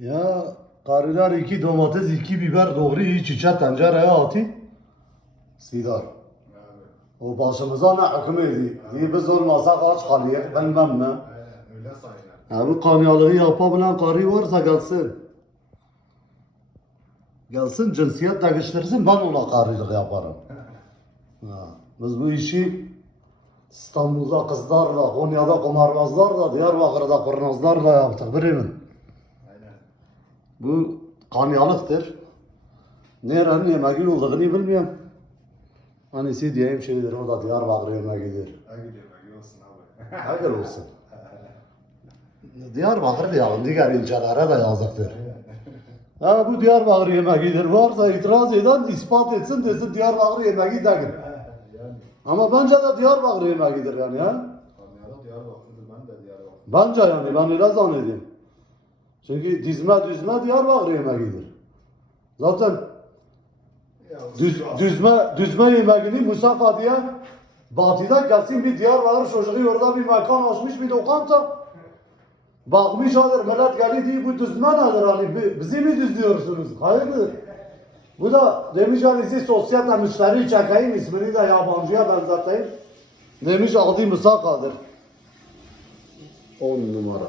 Ya karılar 2 domates 2 biber doğru iç içe tencereye atı. Sidar. O başımıza ne hükmedi? Diye biz olmasak aç kalıyor bilmem ne. Öyle sayılır. Ya bu kanyalığı yapabilen karı varsa gelsin. Gelsin cinsiyet takıştırsın ben ona karılık yaparım. Ha, biz bu işi İstanbul'da kızlarla, Konya'da kumarbazlarla, Diyarbakır'da kurnazlarla yaptık birinin. Aynen. Bu kanyalıktır. Nerenin yemeği olduğunu bilmiyorum. Hani diyeyim şeydir, o da Diyarbakır yemeğidir. Hangi demek olsun abi? Hayır olsun. Diyarbakır diyelim, diğer ilçelere de yazıktır. Ha bu Diyarbakır yemeğidir. Varsa itiraz eden ispat etsin desin Diyarbakır yemeği değil. Yani. Ama bence de Diyarbakır yemeğidir yani ha. Konya'da Diyarbakır'dır, ben de Diyarbakır. Bence yani ben öyle zannediyorum. Çünkü dizme düzme Diyarbakır yemeğidir. Zaten Ya, düzme yemeğini Musafa diye Batı'da gelsin bir Diyarbakır çocuğu orada bir mekan açmış bir lokanta. Bakmış alır millet geldi diye bu düzme nedir hani bizi mi düzlüyorsunuz? Hayırdır? Bu da demiş hani siz sosyete müşteri çekeyim ismini de yabancıya benzeteyim. Demiş adı Musaka'dır. 10 numara.